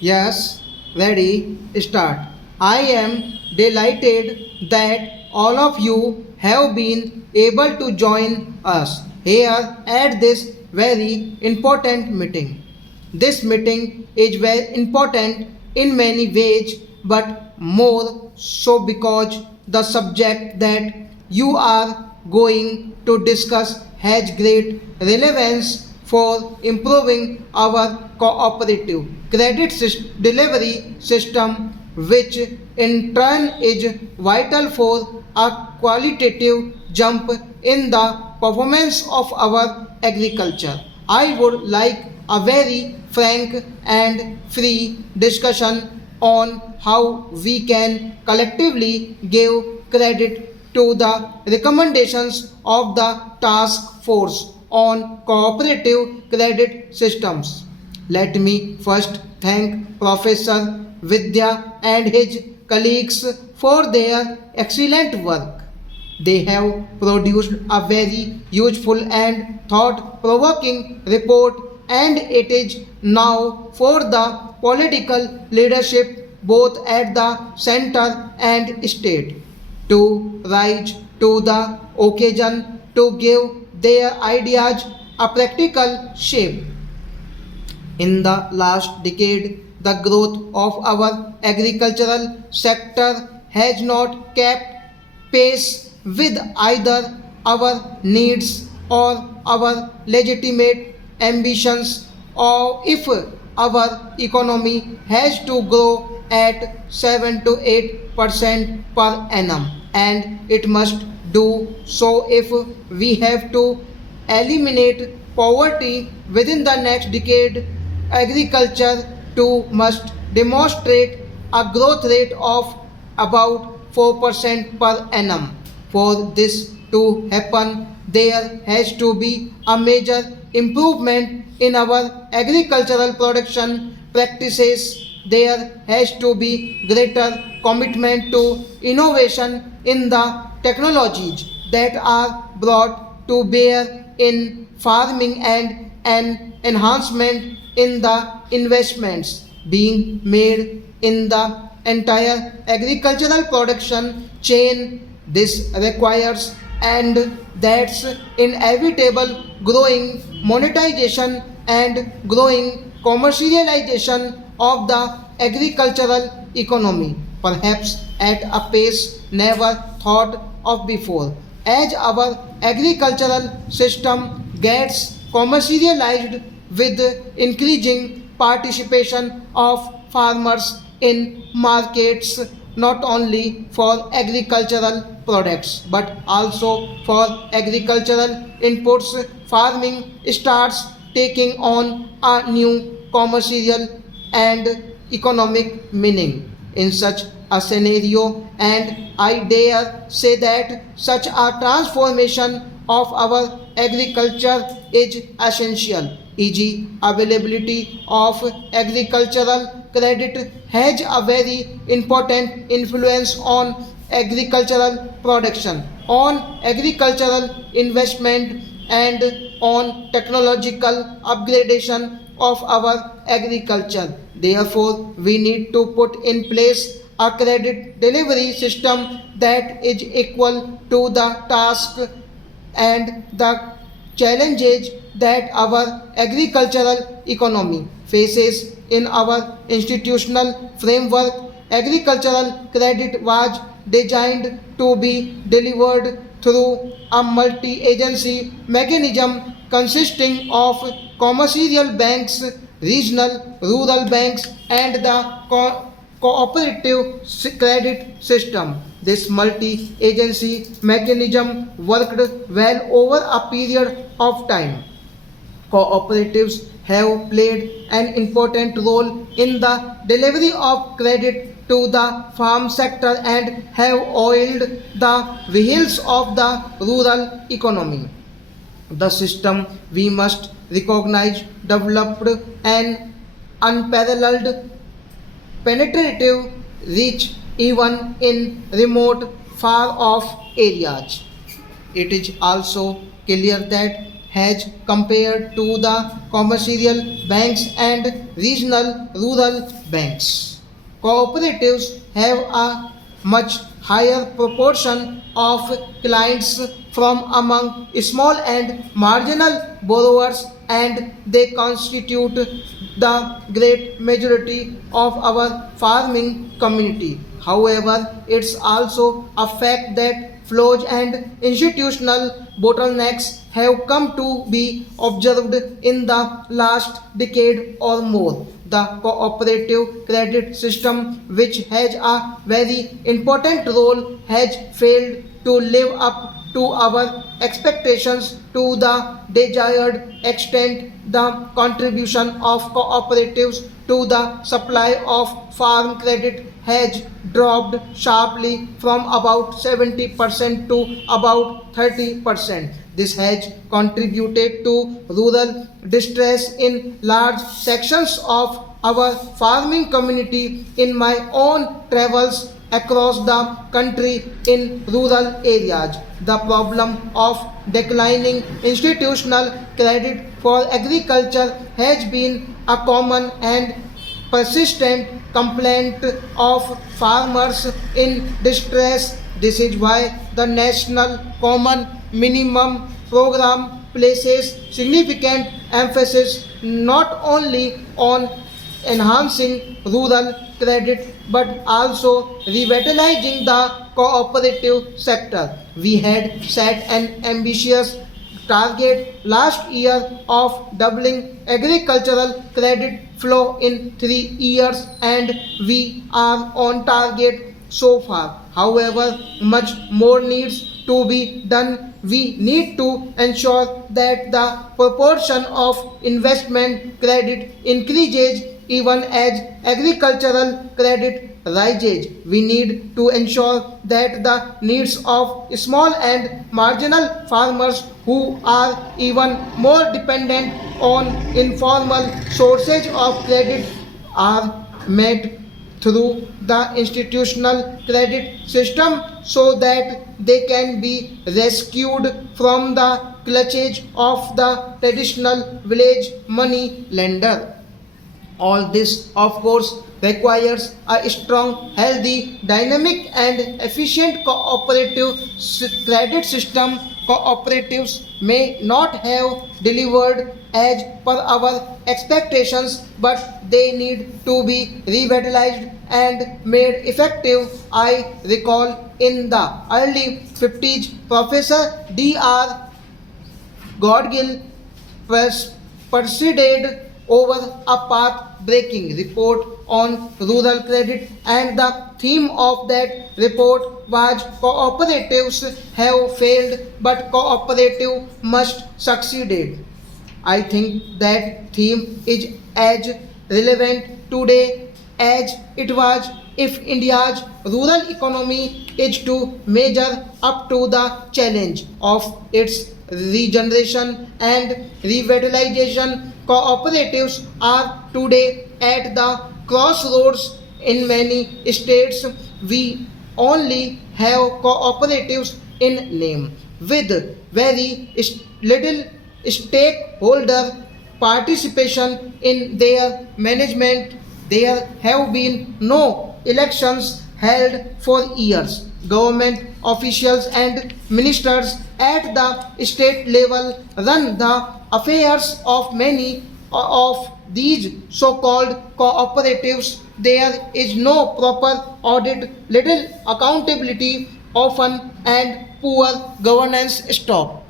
Yes, ready, start. I am delighted that all of you have been able to join us here at this very important meeting. This meeting is very important in many ways, but more so because the subject that you are going to discuss has great relevance for improving our cooperative credit delivery system, which in turn is vital for a qualitative jump in the performance of our agriculture. I would like a very frank and free discussion on how we can collectively give credit to the recommendations of the task force on cooperative credit systems. Let me first thank Professor Vidya and his colleagues for their excellent work. They have produced a very useful and thought provoking report, and it is now for the political leadership, both at the center and state, to rise to the occasion to give their ideas a practical shape. In the last decade, the growth of our agricultural sector has not kept pace with either our needs or our legitimate ambitions, or if our economy has to grow at 7 to 8% per annum, and it must do so if we have to eliminate poverty within the next decade. Agriculture too must demonstrate a growth rate of about 4% per annum. For this to happen, there has to be a major improvement in our agricultural production practices. There has to be greater commitment to innovation in the technologies that are brought to bear in farming, and an enhancement in the investments being made in the entire agricultural production chain. This requires, and that's inevitable, growing monetization and growing commercialization of the agricultural economy, perhaps at a pace never thought of before. As our agricultural system gets commercialized with increasing participation of farmers in markets, not only for agricultural products but also for agricultural inputs, farming starts taking on a new commercial and economic meaning. In such a scenario, and I dare say that such a transformation of our agriculture is essential, e.g., availability of agricultural credit has a very important influence on agricultural production, on agricultural investment, and on technological upgradation of our agriculture. Therefore, we need to put in place a credit delivery system that is equal to the task and the challenges that our agricultural economy faces. In our institutional framework, agricultural credit was designed to be delivered through a multi-agency mechanism consisting of commercial banks, regional rural banks, and the cooperative credit system. This multi-agency mechanism worked well over a period of time. Cooperatives have played an important role in the delivery of credit to the farm sector and have oiled the wheels of the rural economy. The system, we must recognize, developed an unparalleled penetrative reach even in remote, far off areas. It is also clear that as compared to the commercial banks and regional rural banks. Cooperatives have a much higher proportion of clients from among small and marginal borrowers, and they constitute the great majority of our farming community. However, it's also a fact that flaws and institutional bottlenecks have come to be observed in the last decade or more. The cooperative credit system, which has a very important role, has failed to live up to our expectations to the desired extent. The contribution of cooperatives to the supply of farm credit has dropped sharply from about 70% to about 30%. This has contributed to rural distress in large sections of our farming community. In my own travels across the country in rural areas, the problem of declining institutional credit for agriculture has been a common and persistent complaint of farmers in distress. This is why the National Common Minimum Program places significant emphasis not only on enhancing rural credit but also revitalizing the cooperative sector. We had set an ambitious target last year of doubling agricultural credit flow in 3 years, and we are on target so far. However, much more needs to be done. We need to ensure that the proportion of investment credit increases even as agricultural credit rises. We need to ensure that the needs of small and marginal farmers who are even more dependent on informal sources of credit are met through the institutional credit system so that they can be rescued from the clutches of the traditional village money lender. All this, of course, requires a strong, healthy, dynamic, and efficient cooperative credit system. Cooperatives may not have delivered as per our expectations, but they need to be revitalized and made effective. I recall in the early 50s, Professor D.R. Godgill proceeded over a path-breaking report on rural credit, and the theme of that report was cooperatives have failed but cooperative must succeed. I think that theme is as relevant today as it was if India's rural economy is to measure up to the challenge of its regeneration and revitalization. Cooperatives are today at the crossroads. In many states, we only have cooperatives in name, with very little stakeholder participation in their management. There have been no elections held for years. Government officials and ministers at the state level run the affairs of many of these so-called cooperatives. There is no proper audit, little accountability, often, and poor governance. Stop.